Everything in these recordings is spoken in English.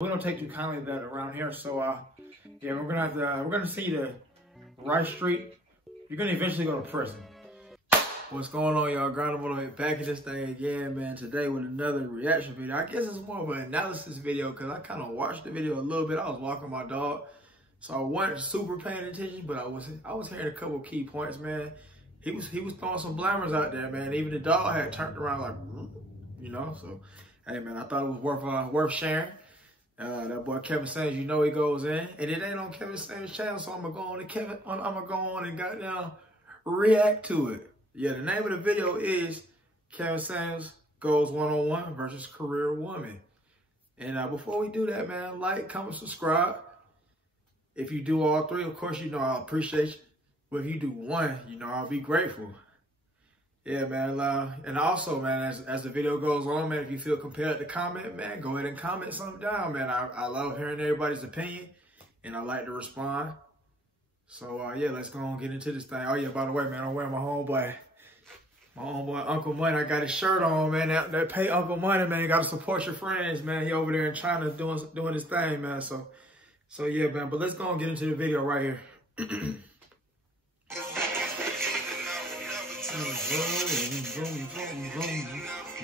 We don't take too kindly that around here, so yeah, we're gonna see the right street. You're gonna eventually go to prison. What's going on, y'all? Groundable back in this thing again, man. Today with another reaction video. I guess it's more of an analysis video because I kind of watched the video a little bit. I was walking my dog, so I wasn't super paying attention, but I was hearing a couple of key points, man. He was throwing some blammers out there, man. Even the dog had turned around like, you know. So, hey, man, I thought it was worth sharing. That boy Kevin Samuels, you know he goes in, and it ain't on Kevin Samuels' channel, so I'm gonna go on and goddamn react to it. Yeah, the name of the video is Kevin Samuels Goes One-on-One versus Career Woman. And before we do that, man, like, comment, subscribe. If you do all three, of course, you know I'll appreciate you. But if you do one, you know I'll be grateful. Yeah, man. And also, man, as the video goes on, man, if you feel compelled to comment, man, go ahead and comment something down, man. I love hearing everybody's opinion, and I like to respond. So, yeah, let's go on and get into this thing. Oh, yeah, by the way, man, I'm wearing my homeboy Uncle Money. I got his shirt on, man. That pay Uncle Money, man. You got to support your friends, man. He over there in China doing his thing, man. So yeah, man. But let's go and get into the video right here.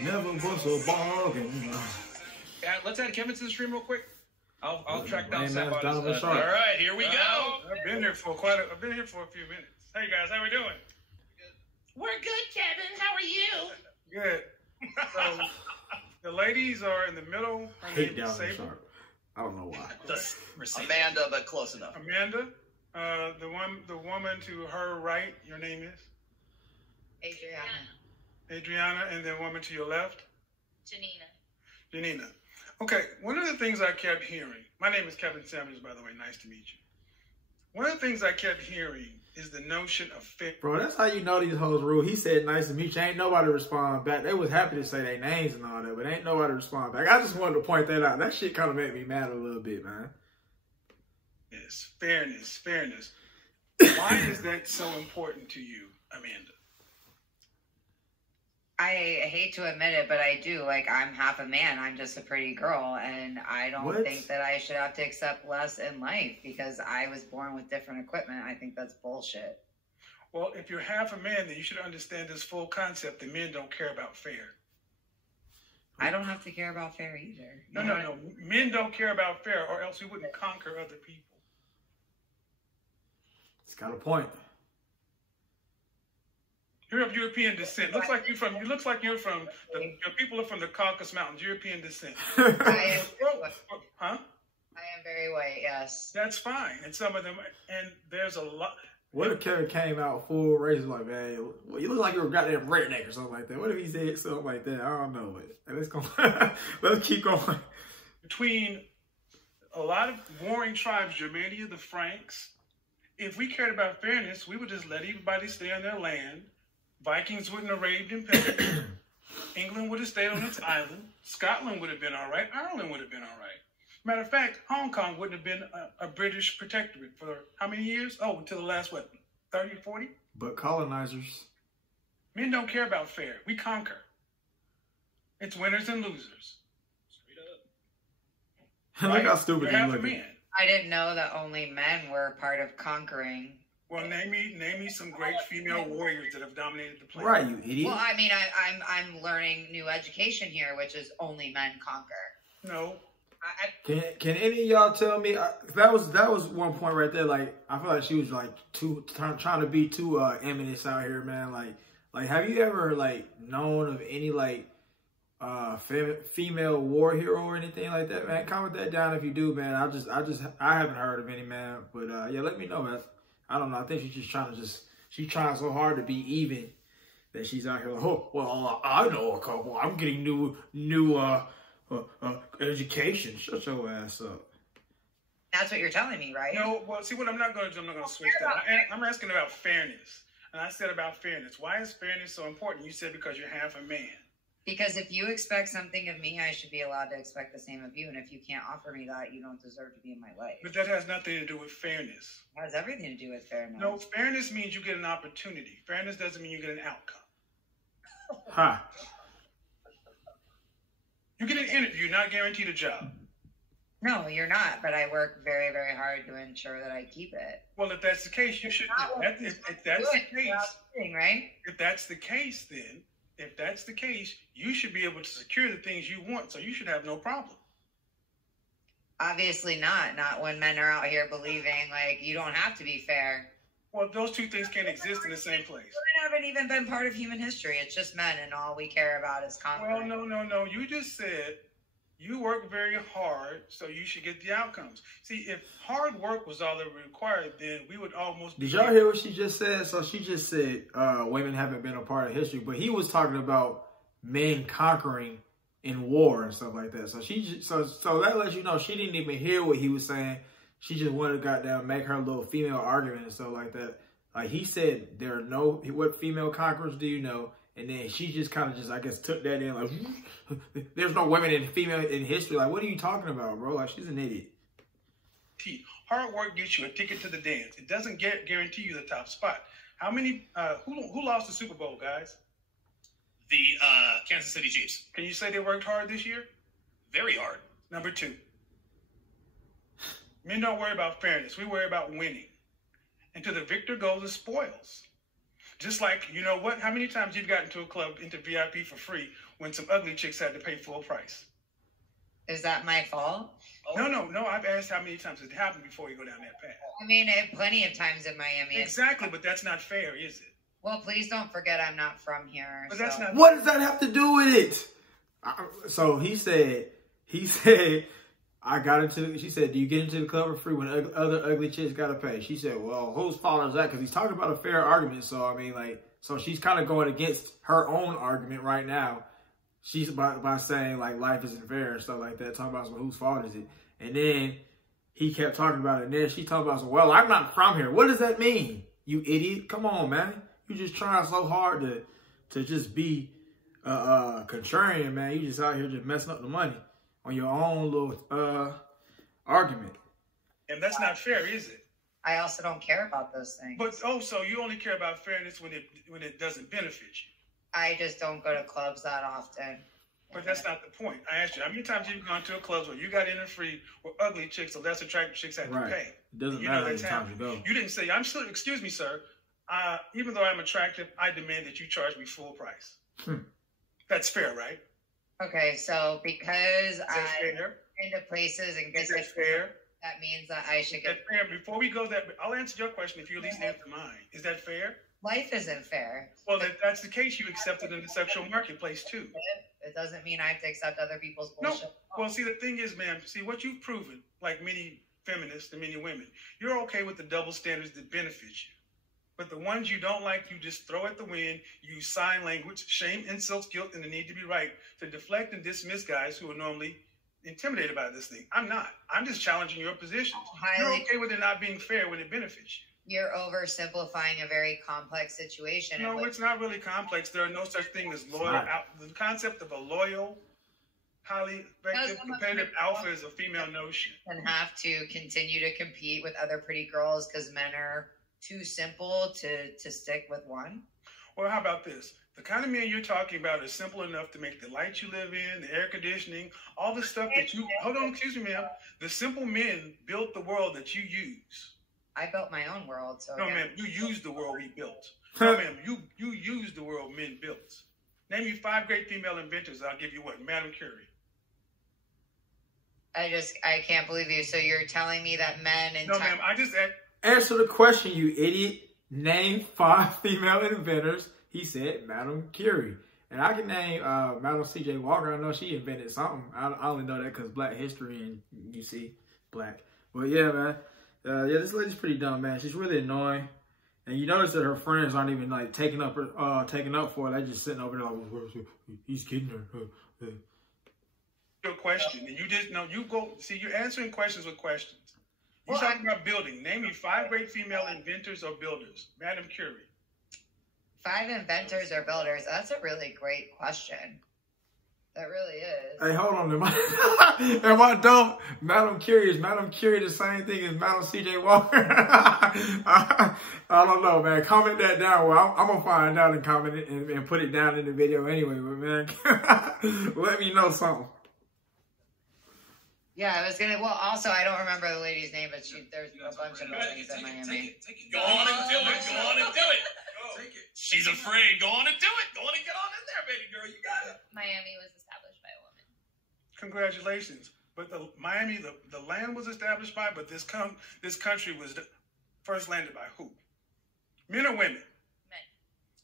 Never was a bargain. Yeah, let's add Kevin to the stream real quick. I'll track down Sam. All right, here we go. I've been here for a few minutes. Hey guys, how we doing? We're good, Kevin. How are you? Good. So the ladies are in the middle. I hate down I don't know why. Amanda, but close enough. Amanda, the woman to her right. Your name is Adriana, and the woman to your left, Janina. Okay. One of the things I kept hearing. My name is Kevin Samuels, by the way. Nice to meet you. One of the things I kept hearing is the notion of fit. Bro, that's how you know these hoes rule. He said, nice to meet you. Ain't nobody respond back. They was happy to say their names and all that, but ain't nobody respond back. I just wanted to point that out. That shit kind of made me mad a little bit, man. Yes, fairness. Why is that so important to you, Amanda? I hate to admit it, but I do. Like, I'm half a man. I'm just a pretty girl, and I don't think that I should have to accept less in life because I was born with different equipment. I think that's bullshit. Well, if you're half a man, then you should understand this full concept that men don't care about fair. I don't have to care about fair either. No. Men don't care about fair, or else we wouldn't conquer other people. It's got a point. You're of European descent. Your people are from the Caucasus Mountains. European descent. I Huh? I am very white. Yes. That's fine. And some of them, and there's a lot. What if Kevin came out full racist like, man, well, you look like you're a goddamn redneck or something like that? What if he said something like that? I don't know. But let's keep going. Between a lot of warring tribes, Germania, the Franks, if we cared about fairness, we would just let everybody stay on their land. Vikings wouldn't have raided and pillaged. England would have stayed on its island. Scotland would have been all right. Ireland would have been all right. Matter of fact, Hong Kong wouldn't have been a British protectorate for how many years? Oh, until the last, 30 or 40? But colonizers. Men don't care about fair. We conquer. It's winners and losers. Straight up. Look how stupid you look. I didn't know that only men were part of conquering. Well, name me some great female warriors that have dominated the planet. Right, you idiot. Well, I mean, I'm learning new education here, which is only men conquer. No. Can any of y'all tell me that was one point right there? Like, I feel like she was like trying to be too eminists out here, man. Like have you ever like known of any like female war hero or anything like that, man? Comment that down if you do, man. I haven't heard of any, man. But yeah, let me know, man. I don't know. I think she's just she's trying so hard to be even that she's out here like, oh, well, I know a couple. I'm getting new education. Shut your ass up. That's what you're telling me, right? No, well, see, what I'm not going to do, I'm not going to switch that. I'm asking about fairness. And I said about fairness. Why is fairness so important? You said because you're half a man. Because if you expect something of me, I should be allowed to expect the same of you. And if you can't offer me that, you don't deserve to be in my life. But that has nothing to do with fairness. It has everything to do with fairness. No, fairness means you get an opportunity. Fairness doesn't mean you get an outcome. Ha. You get an interview, not guaranteed a job. No, you're not. But I work very, very hard to ensure that I keep it. Well, if that's the case, you should. If that's the case, right? If that's the case, then if that's the case, you should be able to secure the things you want. So you should have no problem. Obviously not. Not when men are out here believing like you don't have to be fair. Well, those two things can't exist in the same place. Women haven't even been part of human history. It's just men, and all we care about is conflict. Well, no. You just said you work very hard, so you should get the outcomes. See, if hard work was all that required, then we would almost... Did y'all hear what she just said? So she just said women haven't been a part of history, but he was talking about men conquering in war and stuff like that. So so that lets you know she didn't even hear what he was saying. She just wanted to goddamn make her little female argument and stuff like that. Like he said, there are no, what female conquerors do you know? And then she just kind of just, I guess, took that in like, there's no women in female in history. Like, what are you talking about, bro? Like, she's an idiot. Hard work gets you a ticket to the dance. It doesn't guarantee you the top spot. How many, who lost the Super Bowl, guys? The Kansas City Chiefs. Can you say they worked hard this year? Very hard. Number 2. Men don't worry about fairness. We worry about winning. And to the victor goes the spoils. Just like, you know what? How many times you've gotten to a club, into VIP for free, when some ugly chicks had to pay full price? Is that my fault? No. I've asked how many times it happened before you go down that path. I mean, plenty of times in Miami. Exactly, but that's not fair, is it? Well, please don't forget I'm not from here. But that's not. What does that have to do with it? So he said, I got into, she said, do you get into the club for free when other ugly chicks got to pay? She said, well, whose fault is that? Because he's talking about a fair argument. So, I mean, like, so she's kind of going against her own argument right now. She's by saying, like, life isn't fair and stuff like that, talking about, so whose fault is it? And then he kept talking about it. And then she talking about, so, well, I'm not from here. What does that mean, you idiot? Come on, man. You just trying so hard to just be contrarian, man. You just out here just messing up the money on your own little argument. And that's not fair, is it? I also don't care about those things. But, so you only care about fairness when it doesn't benefit you. I just don't go to clubs that often. But that's not the point. I asked you, how many times have you gone to a club where you got in free where ugly chicks or less attractive chicks had to pay? It doesn't matter how many times you go. You didn't say, excuse me, sir. Even though I'm attractive, I demand that you charge me full price. That's fair, right? Okay, so because I'm fair? into places and get that fair? That means that I should get fair. Before we go there, I'll answer your question if you at least answer mine. Is that fair? Life isn't fair. Well, if that's the case, you accept it in the sexual marketplace too. It doesn't mean I have to accept other people's bullshit. No. Well, see, the thing is, ma'am, what you've proven, like many feminists and many women, you're okay with the double standards that benefit you. But the ones you don't like, you just throw at the wind, use sign language, shame, insults, guilt, and the need to be right to deflect and dismiss guys who are normally intimidated by this thing. I'm not. I'm just challenging your positions. You're okay with it not being fair when it benefits you. You're oversimplifying a very complex situation. No, it's not really complex. There are no such thing as loyal. The concept of a loyal, highly effective, competitive alpha is a female notion. And have to continue to compete with other pretty girls because men are too simple to stick with one? Well, how about this? The kind of men you're talking about is simple enough to make the lights you live in, the air conditioning, all the stuff that you... Hold on, excuse me, ma'am. The simple men built the world that you use. I built my own world, so... No, ma'am, you used the world we built. No, ma'am, you used the world men built. Name me 5 great female inventors. I'll give you what? Madame Curie. I can't believe you. So you're telling me that men... No, ma'am, I just... Answer the question, you idiot. Name 5 female inventors. He said Madame Curie. And I can name Madame C.J. Walker. I know she invented something. I only know that because Black history and you see Black. But yeah, man. Yeah, this lady's pretty dumb, man. She's really annoying. And you notice that her friends aren't even like taking up for it. They're just sitting over there like, he's kidding her. Your question. And you just know, you're answering questions with questions. You're talking about building. Name me 5 great female inventors or builders. Madame Curie. 5 inventors or builders? That's a really great question. That really is. Hey, hold on. If I don't, Madame Curie the same thing as Madame C.J. Walker? I don't know, man. Comment that down. Well, I'm going to find out and comment it and put it down in the video anyway. But, man, let me know something. Yeah, I was gonna. Well, also, I don't remember the lady's name, but there's a bunch of buildings in Miami. Take it. Go on and do it. Go on and do it. Take it. She's afraid. Go on and do it. Go on and get on in there, baby girl. You got it. Miami was established by a woman. Congratulations. But the Miami, the land was established by, but this country was first landed by who? Men or women? Men.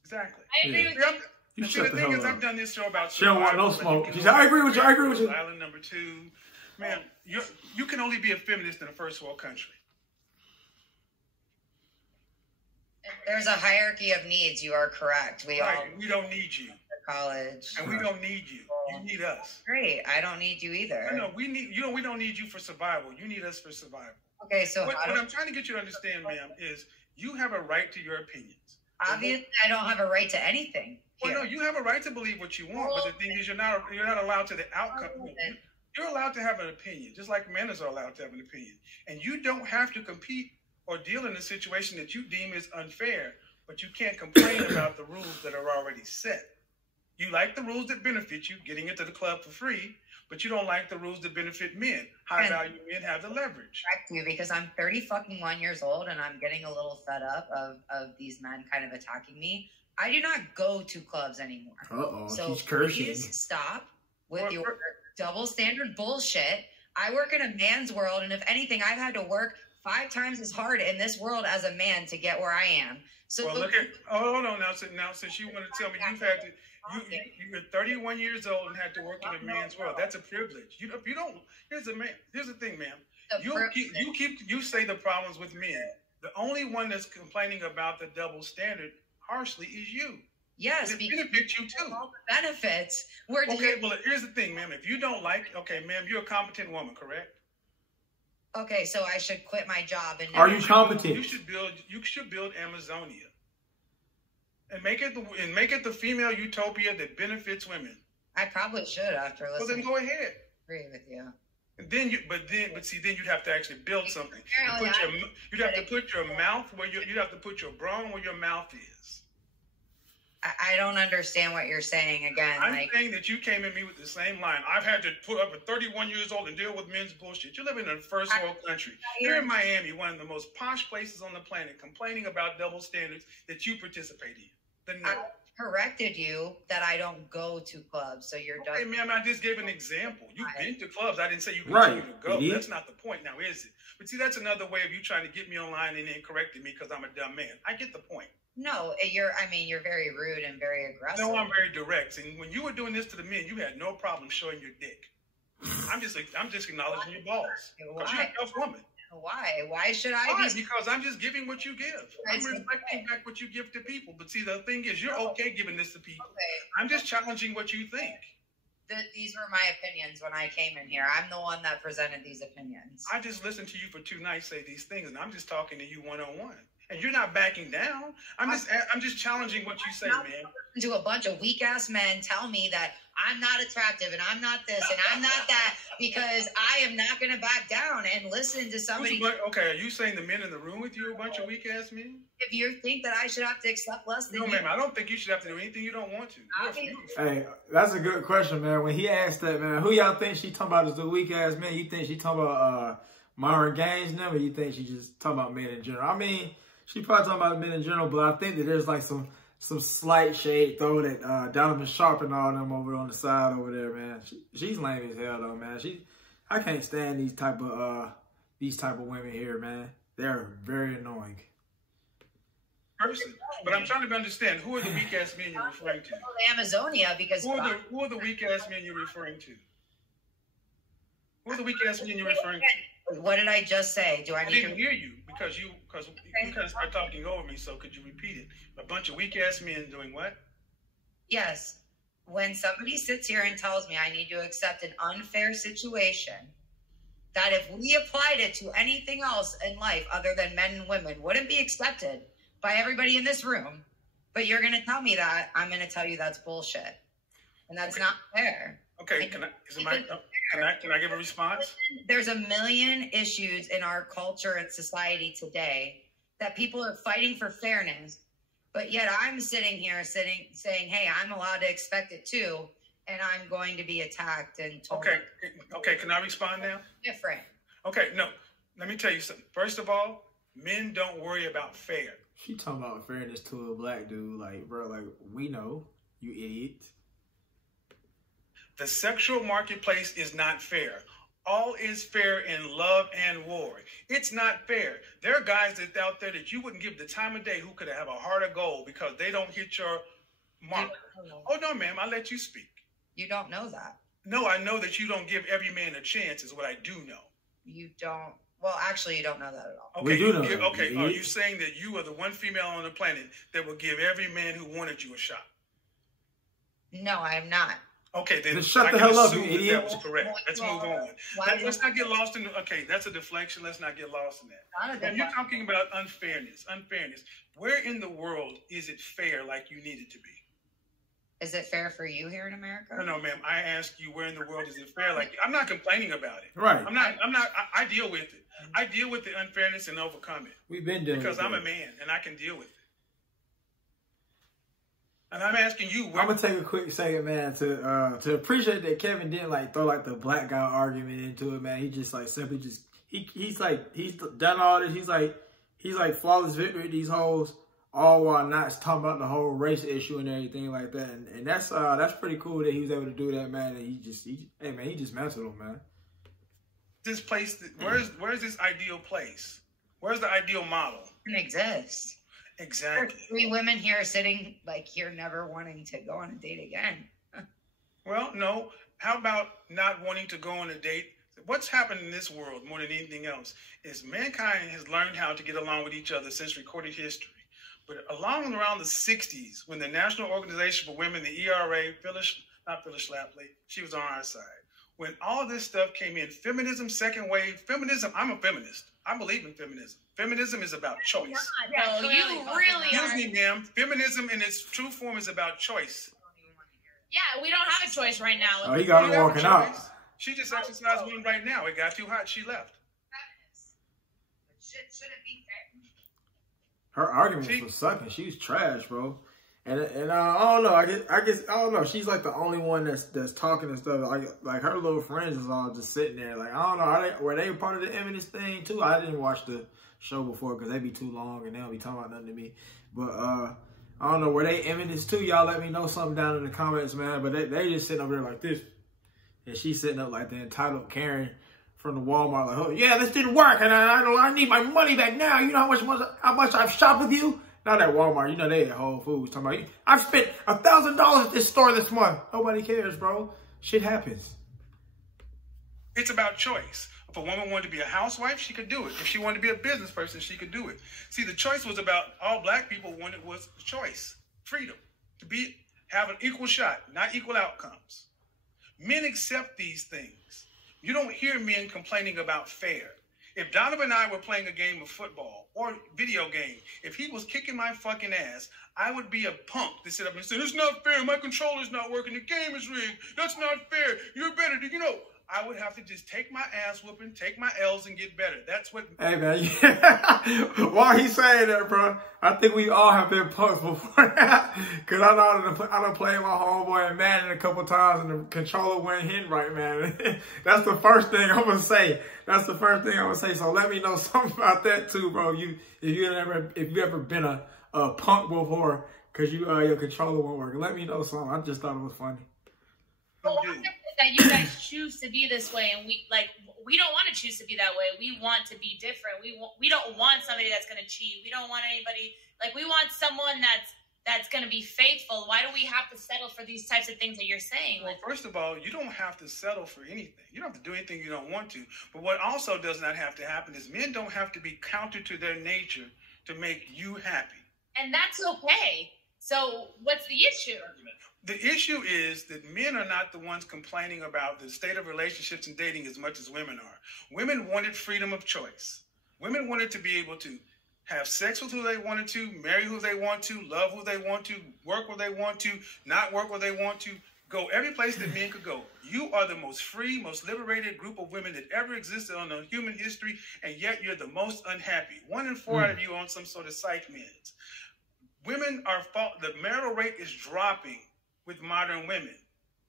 Exactly. I agree with you. You See, shut the the thing hell is, up. I've done this show about She don't want no survival, smoke. and She said, I agree with you. I agree with you. Island number 2. Man, you can only be a feminist in a first world country. There's a hierarchy of needs. You are correct. We don't need you. College. And we don't need you. You need us. Great. I don't need you either. No, we need you. We don't need you for survival. You need us for survival. Okay, so what I'm trying to get you to understand, ma'am, is you have a right to your opinions. Obviously, I don't have a right to anything. Well, no, you have a right to believe what you want, but the thing is, you're not allowed to the outcome. You're allowed to have an opinion, just like men are allowed to have an opinion, and you don't have to compete or deal in a situation that you deem is unfair. But you can't complain about the rules that are already set. You like the rules that benefit you, getting into the club for free, but you don't like the rules that benefit men. High value men have the leverage. You because I'm 31 years old and I'm getting a little fed up of these men kind of attacking me. I do not go to clubs anymore. So she's cursing. Please stop with your double standard bullshit. I work in a man's world, and if anything, I've had to work 5 times as hard in this world as a man to get where I am. So well, look at hold on now. Since you want to tell me you've had to. You're 31 years old and had to work in a man's world. That's a privilege. You don't. Here's the thing, ma'am. You say the problems with men. The only one that's complaining about the double standard harshly is you. Yes, it benefits you too. All the benefits. Well, here's the thing, ma'am. If you don't like, okay, ma'am, you're a competent woman, correct? Okay, so I should quit my job and. Are you competent? You should build Amazonia. And make it the female utopia that benefits women. I probably should after listening. Well, then go ahead. Agree with you. And then you'd have to actually build something. You'd have to put your mouth where you'd have to put your brawn where your mouth is. I don't understand what you're saying again. I'm saying that you came at me with the same line. I've had to put up at 31 years old and deal with men's bullshit. You're living in a first world country. You're in Miami, one of the most posh places on the planet, complaining about double standards that you participate in. I corrected you that I don't go to clubs, so you're done. Hey, ma'am, I just gave an example. You've been to clubs. I didn't say you continue to go. That's not the point now, is it? But see, that's another way of you trying to get me online and then correcting me because I'm a dumb man. I get the point. No, you're very rude and very aggressive. No, I'm very direct. And when you were doing this to the men, you had no problem showing your dick. I'm just acknowledging your balls. Because you're a tough woman. Why? Why should I be? Because I'm just giving what you give. I'm respecting back what you give to people. But see, the thing is, you're okay giving this to people. Okay. I'm just challenging what you think. These were my opinions when I came in here. I'm the one that presented these opinions. I just listened to you for 2 nights say these things, and I'm just talking to you one-on-one. And you're not backing down. I'm just challenging what you say, man. To a bunch of weak ass men tell me that I'm not attractive and I'm not this and I'm not that because I am not going to back down and listen to somebody. Okay, are you saying the men in the room with you are a bunch of weak ass men? If you think that I should have to accept less than no, ma'am, I don't think you should have to do anything you don't want to. Hey, that's a good question, man. When he asked that, man, who y'all think she talking about is the weak ass men? You think she talking about Myron Gaines now, or you think she just talking about men in general? I mean, she probably talking about men in general, but I think that there's like some slight shade thrown at Donovan Sharp and all them over on the side over there, man. She's lame as hell though, man. I can't stand these type of women here, man. They're very annoying. Person, but I'm trying to understand who are the weak ass men you're referring to? Amazonia, because who are the weak ass men you're referring to? Who are the weak ass men you're referring to? What did I just say? I didn't hear you because you started talking over me. So could you repeat it? A bunch of weak ass men doing what? Yes. When somebody sits here and tells me I need to accept an unfair situation, that if we applied it to anything else in life other than men and women, wouldn't be accepted by everybody in this room. But you're going to tell me that, I'm going to tell you that's bullshit. And that's not fair. Okay, can I give a response? There's a million issues in our culture and society today that people are fighting for fairness, but yet I'm sitting here saying, hey, I'm allowed to expect it too. and I'm going to be attacked and told. Okay. Can I respond now? Different. Okay, no. Let me tell you something. First of all, men don't worry about fair. She talking about fairness to a black dude. Like, bro, like, we know, you idiot. The sexual marketplace is not fair. All is fair in love and war. It's not fair. There are guys that out there that you wouldn't give the time of day who could have a heart of gold because they don't hit your mark. Oh, no, ma'am. I let you speak. You don't know that. No, I know that you don't give every man a chance is what I do know. You don't. Well, actually, you don't know that at all. Okay, we do know. Okay, are you saying that you are the one female on the planet that will give every man who wanted you a shot? No, I am not. Okay, then shut the hell up, you idiot. That was correct. Let's move on. Let's not get lost in. Okay, that's a deflection. Let's not get lost in that. And you're talking about unfairness. Where in the world is it fair like you need it to be? Is it fair for you here in America? No, ma'am. I ask you, where in the world is it fair? Like, I'm not complaining about it. Right. I deal with it. I deal with the unfairness and overcome it. We've been doing it. Because I'm a man and I can deal with it. And I'm asking you. I'm gonna take a quick second, man, to appreciate that Kevin didn't like throw like the black guy argument into it, man. He just like simply just he's done all this. He's like flawless victory at these hoes, all while not talking about the whole race issue and everything like that. And that's pretty cool that he was able to do that, man. And he just dismantled him, man. This place, where's this ideal place? Where's the ideal model? It exists. Exactly. There's 3 women here sitting like here never wanting to go on a date again. Well, no. How about not wanting to go on a date? What's happened in this world more than anything else is mankind has learned how to get along with each other since recorded history. But around the 60s, when the National Organization for Women, the ERA, not Phyllis Schlafly, she was on our side. When all this stuff came in, feminism, second wave, feminism, I'm a feminist. I believe in feminism. Feminism is about choice. No, you really Excuse are. me, ma'am. Feminism in its true form is about choice. Yeah, we don't have a choice right now. Oh, he got him walking out. She just exercised one right now. It got too hot. She left. Shouldn't be Her argument was sucking. She was trash, bro. And I don't know. I guess I don't know. She's like the only one that's talking and stuff. Like her little friends is all just sitting there. Like, I don't know. Were they part of the eminists thing too? I didn't watch the show before because they be too long and they don't be talking about nothing to me. But I don't know. Were they eminists too? Y'all let me know something down in the comments, man. But they just sitting over there like this, and she's sitting up like the entitled Karen from the Walmart. Like, oh yeah, this didn't work, and I need my money back now. You know how much I've shopped with you. Not at Walmart, you know they at Whole Foods. Talking about, I've spent $1,000 at this store this month. Nobody cares, bro. Shit happens. It's about choice. If a woman wanted to be a housewife, she could do it. If she wanted to be a business person, she could do it. See, the choice was about all black people wanted was choice, freedom, to have an equal shot, not equal outcomes. Men accept these things. You don't hear men complaining about fair. If Donovan and I were playing a game of football or video game, if he was kicking my fucking ass, I would be a punk to sit up and say, it's not fair. My controller's not working. The game is rigged. That's not fair. You're better. You know, I would have to just take my ass whooping, take my L's and get better. That's what. Hey, man. While he's saying that, bro, I think we all have been punks before that. Because I know I done played my homeboy and Madden a couple times and the controller went hitting right, man. That's the first thing I'm going to say. So let me know something about that too, bro. If you ever been a punk before because your controller won't work. Let me know something. I just thought it was funny. That you guys choose to be this way, and we don't want to choose to be that way. We want to be different. We don't want somebody that's going to cheat. We don't want anybody, we want someone that's going to be faithful. Why do we have to settle for these types of things that you're saying? Well, first of all, you don't have to settle for anything. You don't have to do anything you don't want to. But what also does not have to happen is men don't have to be counter to their nature to make you happy. And that's okay. So what's the issue? The issue is that men are not the ones complaining about the state of relationships and dating as much as women are. Women wanted freedom of choice. Women wanted to be able to have sex with who they wanted to, marry who they want to, love who they want to, work where they want to, not work where they want to, go every place that men could go. You are the most free, most liberated group of women that ever existed on the human history, and yet you're the most unhappy. 1 in 4 out of you on some sort of psych meds. Women are the marital rate is dropping with modern women.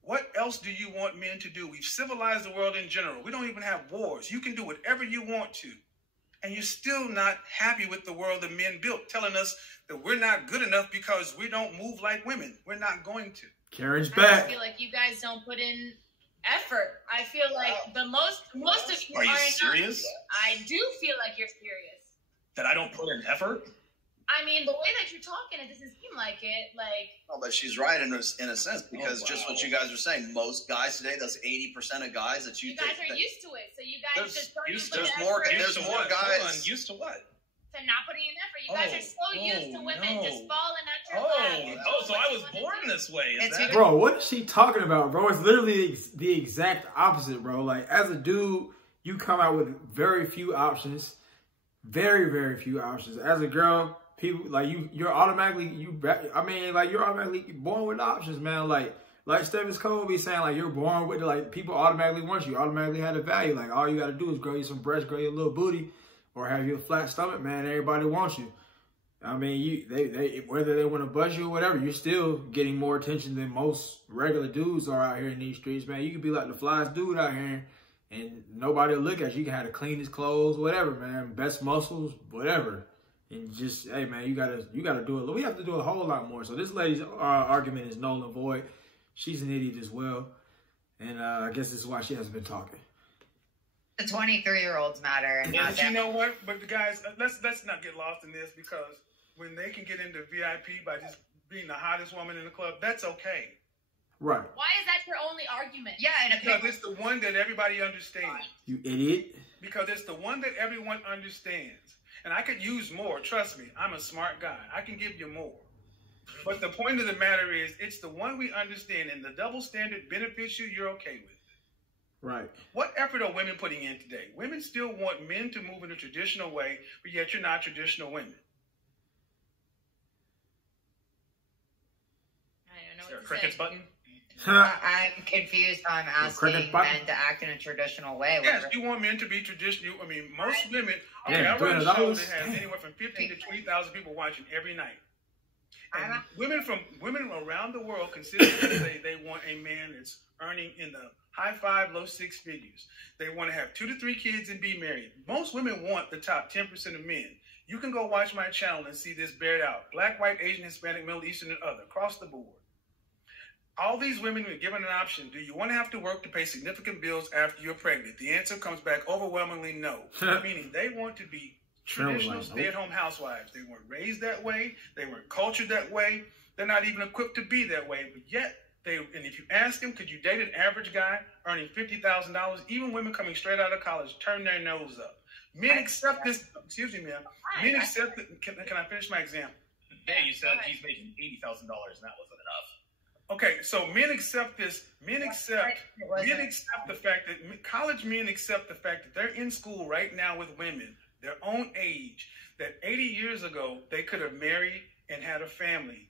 What else do you want men to do? We've civilized the world in general. We don't even have wars. You can do whatever you want to. And you're still not happy with the world that men built, telling us that we're not good enough because we don't move like women. We're not going to. Karen's I back. just feel like you guys don't put in effort. I feel like the most of you Are you not- serious? I do feel like you're serious. That I don't put in effort? I mean, the way that you're talking, it doesn't seem like it. Like, Oh, but she's right in a sense, because just what you guys are saying, most guys today, those 80% of guys that you guys are used to it, so you guys just don't used even to- put there's more- effort there's into more it. guys- Hold on, used to what? To not putting in effort. You guys are so used to women just no. falling at your lap. So I was born this way. Is It's that Bro, what is she talking about, bro? It's literally the exact opposite, bro. Like, as a dude, you come out with very few options. Very, very few options. As a girl, people, like, you're automatically, you're automatically born with options, man. Like Stephen Cole be saying, like, you're born with, like, people automatically want you. Automatically have the value. Like, all you got to do is grow you some breasts, grow your little booty, or have you a flat stomach, man. Everybody wants you. I mean, they whether they want to buzz you or whatever, you're still getting more attention than most regular dudes are out here in these streets, man. You could be like the flyest dude out here, and nobody will look at you. You can have the cleanest clothes, whatever, man. Best muscles, whatever. And just, hey, man, you gotta do it. We have to do a whole lot more. So this lady's argument is null and void. She's an idiot as well, and I guess this is why she hasn't been talking. The 23-year-olds matter. And not But you them. know what? But the guys, let's not get lost in this, because when they can get into VIP by just being the hottest woman in the club, that's okay. Right. Why is that your only argument? Yeah, and Because it's the one that everybody understands. You idiot. Because it's the one that everyone understands. And I could use more. Trust me, I'm a smart guy. I can give you more. But the point of the matter is, it's the one we understand, and the double standard benefits you, you're okay with. Right. What effort are women putting in today? Women still want men to move in a traditional way, but yet you're not traditional women. I don't know Is there a what to crickets say. button? I'm confused how I'm asking cricket button? men to act in a traditional way. Yes, you want men to be traditional. I mean, most women. Okay, Yeah, I run a show $200. that has anywhere from 15 to 20,000 people watching every night. And women around the world consistently say they want a man that's earning in the high 5, low 6 figures. They want to have 2 to 3 kids and be married. Most women want the top 10% of men. You can go watch my channel and see this bared out. Black, white, Asian, Hispanic, Middle Eastern, and other, across the board. All these women are given an option. Do you want to have to work to pay significant bills after you're pregnant? The answer comes back overwhelmingly no. Meaning they want to be traditional stay-at-home housewives. They weren't raised that way. They weren't cultured that way. They're not even equipped to be that way. But yet, and if you ask them, could you date an average guy earning $50,000? Even women coming straight out of college turn their nose up. Men accept this. Excuse me, ma'am. Men accept it. Can I finish my example? Yeah, you said he's making $80,000 and that wasn't enough. Okay, so men accept this. Men accept the fact that college men accept the fact that they're in school right now with women their own age, that 80 years ago they could have married and had a family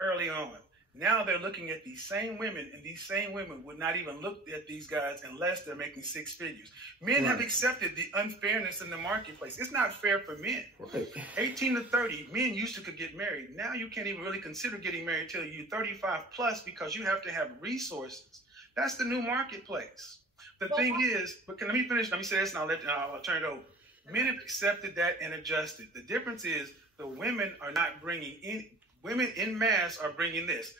early on. Now they're looking at these same women, and these same women would not even look at these guys unless they're making 6 figures. Men have accepted the unfairness in the marketplace. It's not fair for men. Right. 18 to 30, men used to could get married. Now you can't even really consider getting married till you're 35 plus, because you have to have resources. That's the new marketplace. The thing is, but let me finish. Let me say this, and I'll turn it over. Men have accepted that and adjusted. The difference is the women are not bringing in. Women in mass are bringing this.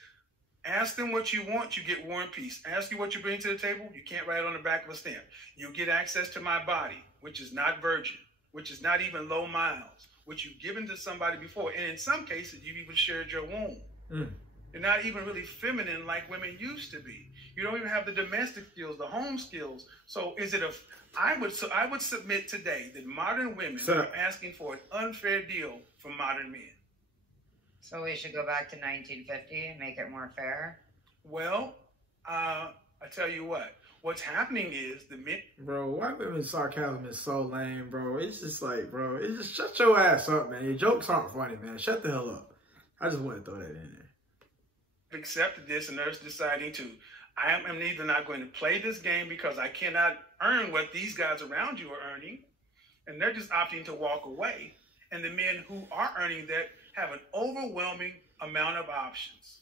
Ask them what you want, you get War and Peace. Ask you what you bring to the table, you can't write it on the back of a stamp. You'll get access to my body, which is not virgin, which is not even low miles, which you've given to somebody before. And in some cases, you've even shared your womb. You're not even really feminine like women used to be. You don't even have the domestic skills, the home skills. So is it I would submit today that modern women are asking for an unfair deal from modern men. So we should go back to 1950 and make it more fair? Well, I tell you what. What's happening is the men... Bro, white women's sarcasm is so lame, bro. It's just like, bro, it's just shut your ass up, man. Your jokes aren't funny, man. Shut the hell up. I just want to throw that in there. Accepted this, and they're deciding to. I am either not going to play this game because I cannot earn what these guys around you are earning, and they're just opting to walk away. And the men who are earning that have an overwhelming amount of options.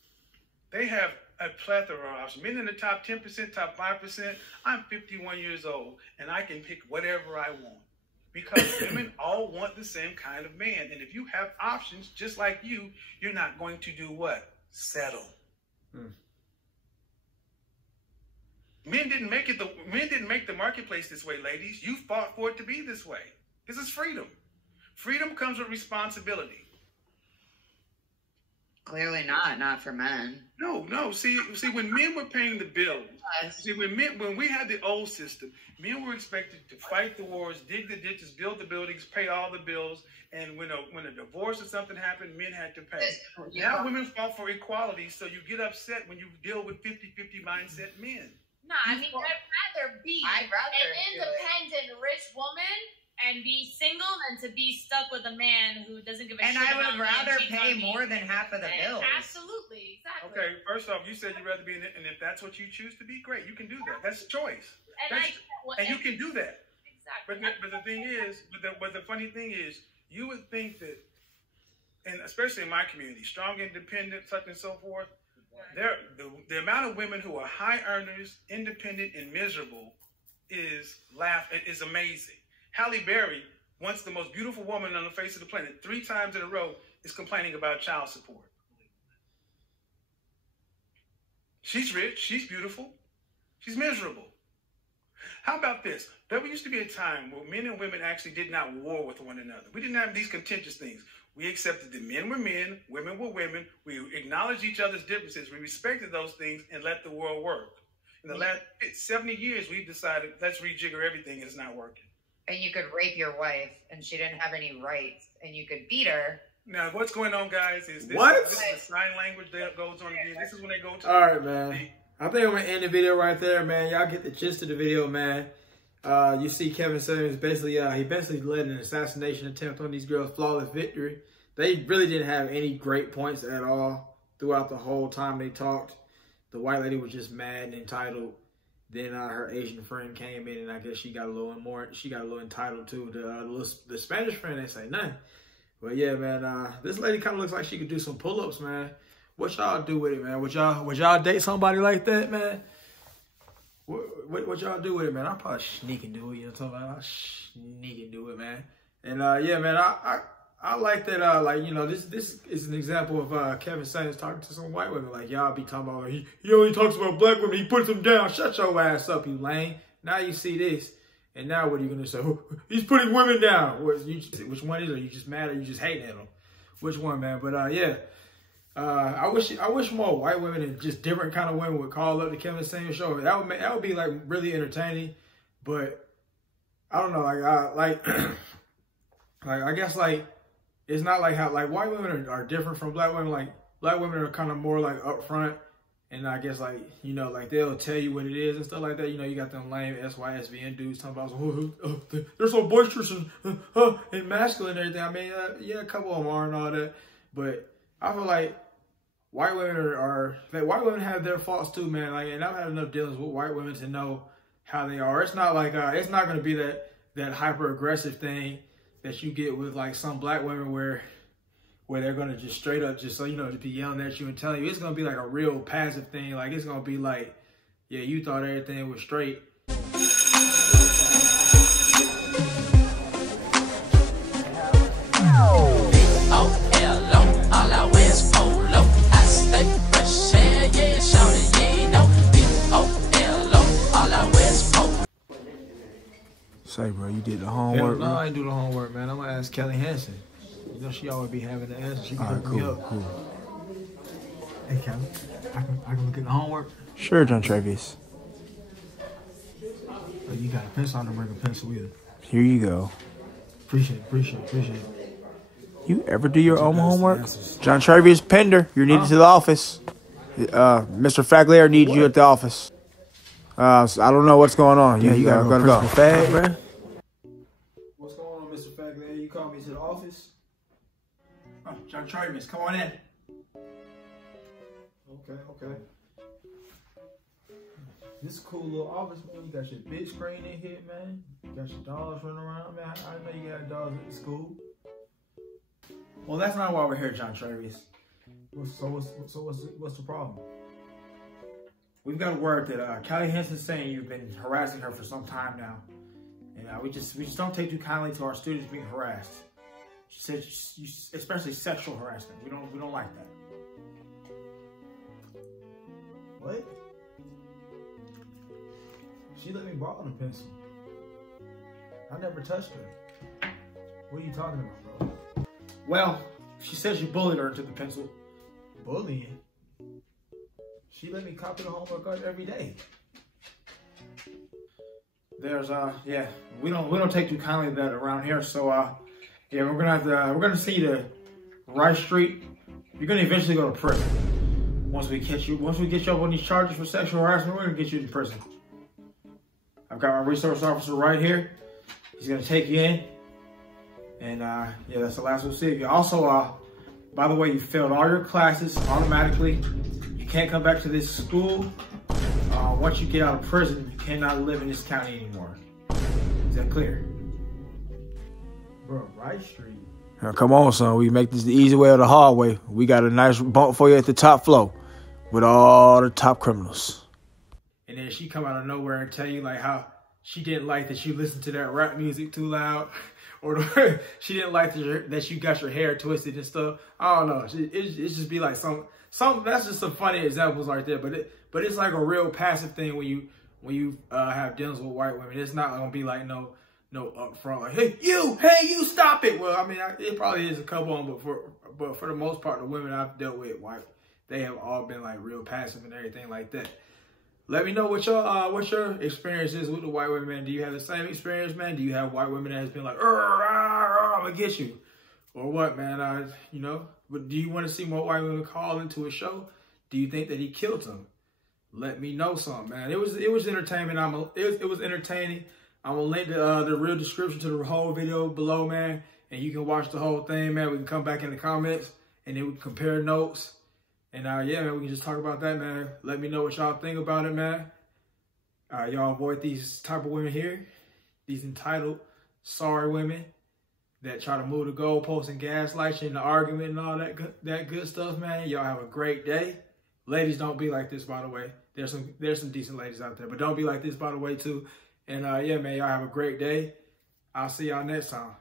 They have a plethora of options. Men in the top 10%, top 5%. I'm 51 years old, and I can pick whatever I want. Because women all want the same kind of man. And if you have options just like you're not going to do what? Settle. Men didn't make the marketplace this way, ladies. You fought for it to be this way. This is freedom. Freedom comes with responsibility. Clearly not for men. No. See, when men were paying the bills, see, when we had the old system, men were expected to fight the wars, dig the ditches, build the buildings, pay all the bills, and when a divorce or something happened, men had to pay. Now women fought for equality, so you get upset when you deal with 50-50 mindset men. No, I mean, I'd rather be an independent, rich woman and be single than to be stuck with a man who doesn't give a shit about me. And I would rather pay more than half of the bills. Absolutely, exactly. Okay, first off, you said you'd rather be in it, and if that's what you choose to be, great, you can do that. That's choice. And you can do that. Exactly. But the thing is, but the funny thing is, you would think that, and especially in my community, strong, independent, such and so forth, the amount of women who are high earners, independent, and miserable is amazing. Halle Berry, once the most beautiful woman on the face of the planet, 3 times in a row, is complaining about child support. She's rich, she's beautiful, she's miserable. How about this? There used to be a time where men and women actually did not war with one another. We didn't have these contentious things. We accepted that men were men, women were women. We acknowledged each other's differences. We respected those things and let the world work. In the last 70 years, we've decided, let's rejigger everything, and it's not working. And you could rape your wife, and she didn't have any rights, and you could beat her. Now, what's going on, guys, is this, What? This is the sign language that goes on again. This is when they go to... All right, man. I think I'm going to end the video right there, man. Y'all get the gist of the video, man. You see Kevin Samuels basically, he basically led an assassination attempt on these girls' flawless victory. They really didn't have any great points at all throughout the whole time they talked. The white lady was just mad and entitled. Then her Asian friend came in, and I guess she got a little entitled too. The Spanish friend didn't say nothing. But yeah, man, this lady kind of looks like she could do some pull-ups, man. What y'all do with it, man? Would y'all date somebody like that, man? What y'all do with it, man? I'll probably sneak and do it. You know what I'm talking about? I'll sneak and do it, man. And yeah, man, I like that. Like, you know, this is an example of Kevin Samuels talking to some white women. Like, y'all be talking about, like, he only talks about black women. He puts them down. Shut your ass up, you lame. Now you see this, and now what are you gonna say? Oh, he's putting women down. Which one is it? Are you just mad or you just hating at him? Which one, man? But yeah. I wish more white women and just different kind of women would call up the Kevin Samuels show. That would be like really entertaining. But I don't know, like I guess like it's not like how like white women are different from black women. Like black women are kind of more like upfront, and I guess like, you know, like they'll tell you what it is and stuff like that. You know, you got them lame SYSBN dudes talking about they're so boisterous and masculine and everything. I mean, yeah, a couple of them are and all that, but I feel like white women have their faults too, man. Like, and I've had enough dealings with white women to know how they are. It's not like it's not gonna be that hyper aggressive thing that you get with like some black women where they're gonna just straight up just, so you know, just be yelling at you and telling you. It's gonna be like a real passive thing. Like, it's gonna be like, yeah, you thought everything was straight. Say, bro, you did the homework? No, I ain't do the homework, man. I'm gonna ask Kelly Hansen. You know, she always be having the answers. She can hook me up. Cool. Hey, Kelly, I can look at the homework? Sure, John Travis. Oh, you got a pencil? I don't bring a pencil either. Here you go. Appreciate it. You ever do your own homework? John Travis Pender, you're needed to the office. Mr. Faglair needs you at the office. So I don't know what's going on. Yeah, you gotta go. Fag, man. What's going on, Mr. Faglair? You called me to the office? Oh, John Travis, come on in. Okay. This is a cool little office, man. You got your big screen in here, man. You got your dogs running around, man. I know you got dogs at the school. Well, that's not why we're here, John Travis. What's the problem? we've got word that Callie Henson's saying you've been harassing her for some time now. And we just don't take too kindly to our students being harassed. She said, especially sexual harassment. We don't like that. What? She let me borrow the pencil. I never touched her. What are you talking about, bro? Well, she says you bullied her into the pencil. Bullying? She let me copy the homework every day. There's yeah, we don't take too kindly to that around here. So yeah, we're gonna see you to Rice Street. You're gonna eventually go to prison. Once we get you up on these charges for sexual harassment, we're gonna get you to prison. I've got my resource officer right here. He's gonna take you in. And yeah, that's the last we'll see of you. Also, by the way, you failed all your classes automatically. You can't come back to this school. Once you get out of prison, you cannot live in this county anymore. Is that clear? Bro, Rice Street. Now, come on, son. We make this the easy way or the hard way. We got a nice bump for you at the top floor with all the top criminals. And then she come out of nowhere and tell you like how she didn't like that you listened to that rap music too loud. Or she didn't like that you got your hair twisted and stuff. I don't know. It's just be like some that's just some funny examples right there. But it's like a real passive thing when you have dealings with white women. It's not gonna be like no upfront like hey you stop it. Well, I mean it probably is a couple of them, but for the most part the women I've dealt with they have all been like real passive and everything like that. Let me know what your experience is with the white women, man. Do you have the same experience, man? Do you have white women that has been like, I'm gonna get you, or what, man? You know. But do you want to see more white women call into a show? Do you think that he killed them? Let me know something, man. It was entertainment. It was entertaining. I'm gonna link the real description to the whole video below, man, and you can watch the whole thing, man. We can come back in the comments and then we can compare notes. And yeah, man, we can just talk about that, man. Let me know what y'all think about it, man. Y'all avoid these type of women here, these entitled, sorry women that try to move the goalposts and gaslight you in the argument and all that good stuff, man. Y'all have a great day. Ladies, don't be like this, by the way. There's some decent ladies out there, but don't be like this, by the way, too. And yeah, man, y'all have a great day. I'll see y'all next time.